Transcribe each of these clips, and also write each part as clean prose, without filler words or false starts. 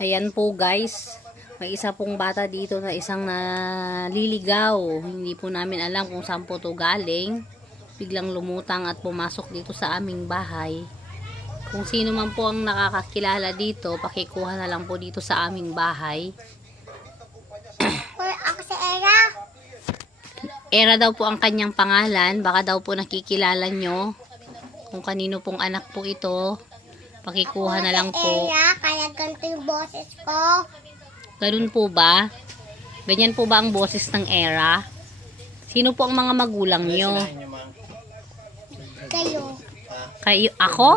Ayan po guys, may isa pong bata dito na isang naliligaw. Hindi po namin alam kung saan po to galing. Biglang lumutang at pumasok dito sa aming bahay. Kung sino man po ang nakakakilala dito, pakikuha na lang po dito sa aming bahay. Ako si Era. Era daw po ang kanyang pangalan. Baka daw po nakikilala nyo kung kanino pong anak po ito. Pakikuha na lang po. Era, kaya ganito yung boses ko. Ganun po ba? Ganyan po ba ang boses ng Era? Sino po ang mga magulang nyo? Kayo. Kayo? Ako?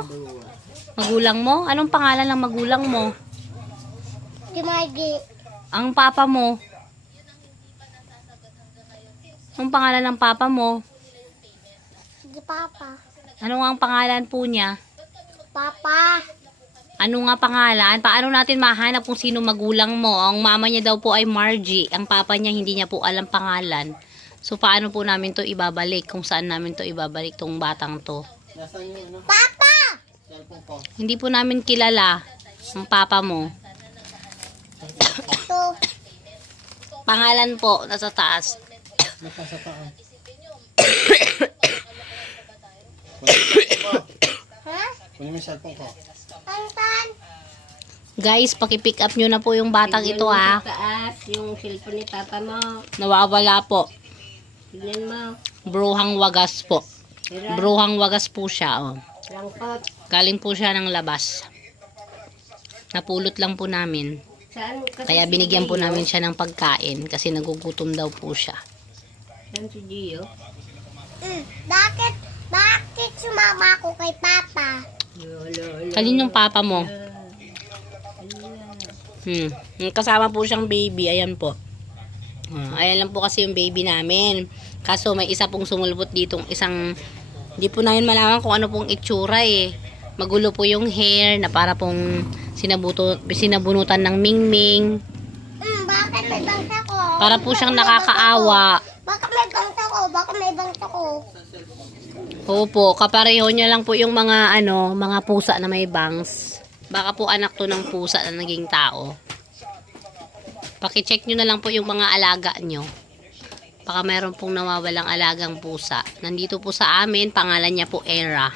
Magulang mo? Anong pangalan ng magulang mo? Si Margie. Ang papa mo? Anong pangalan ng papa mo? Si Papa. Ano nga ang pangalan po niya? Papa. Ano nga pangalan? Paano natin mahanap kung sino magulang mo? Ang mama niya daw po ay Margie. Ang papa niya hindi niya po alam pangalan. So paano po namin to ibabalik? Kung saan namin to ibabalik tong batang to? Papa! Hindi po namin kilala ang papa mo. Ito. Pangalan po, nasa taas. Nasa taas. Ha? Kunin mo yung cellphone ko. Antan? Guys, pakipick up nyo na po yung batang ito ha. Taas, yung cellphone ni Papa mo. Nawawala po. Tignan mo. Bruhang wagas po. Bruhang wagas po siya. Oh. Langkot. Galing po siya ng labas. Napulot lang po namin. Saan kasi Kaya si binigyan po Gio? namin siya ng pagkain kasi nagugutom daw po siya. Saan si Gio? Bakit sumama ako kay Papa? Kaninong papa mo? Kasama po siyang baby. Ayan po. Ayan lang po kasi yung baby namin. Kaso may isa pong sumulbot ditong isang, hindi po namin malaman kung ano pong itsura eh. Magulo po yung hair na para pong sinabunutan ng mingming. Bakit may bangsa ko? Para po siyang nakakaawa. Bakit may bangsa ko? Bakit may bangsa ko? Opo, kapareho niya lang po yung mga mga pusa na may bangs. Baka po anak to ng pusa na naging tao. Paki-check nyo na lang po yung mga alaga nyo. Baka meron pong nawawalang alagang pusa. Nandito po sa amin, pangalan niya po Era.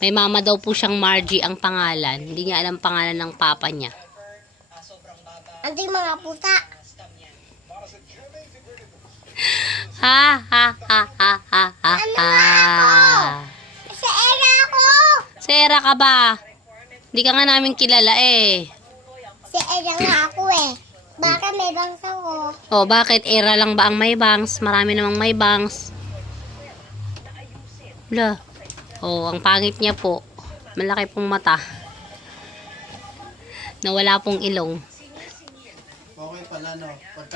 May mama daw po siyang Margie ang pangalan. Hindi niya alam pangalan ng papa niya. Ano yung mga pusa? Ha ha ha ha ha ha ha. Si Era ako! Sera ka ba? Hindi ka nga namin kilala eh. Si Era nga ako eh. Bakit may bangsa ko? Oh, bakit? Era lang ba ang may bangs? Marami namang may bangs. Wala. Oh, ang pangit niya po. Malaki pong mata. Nawala pong ilong. Okay pala no.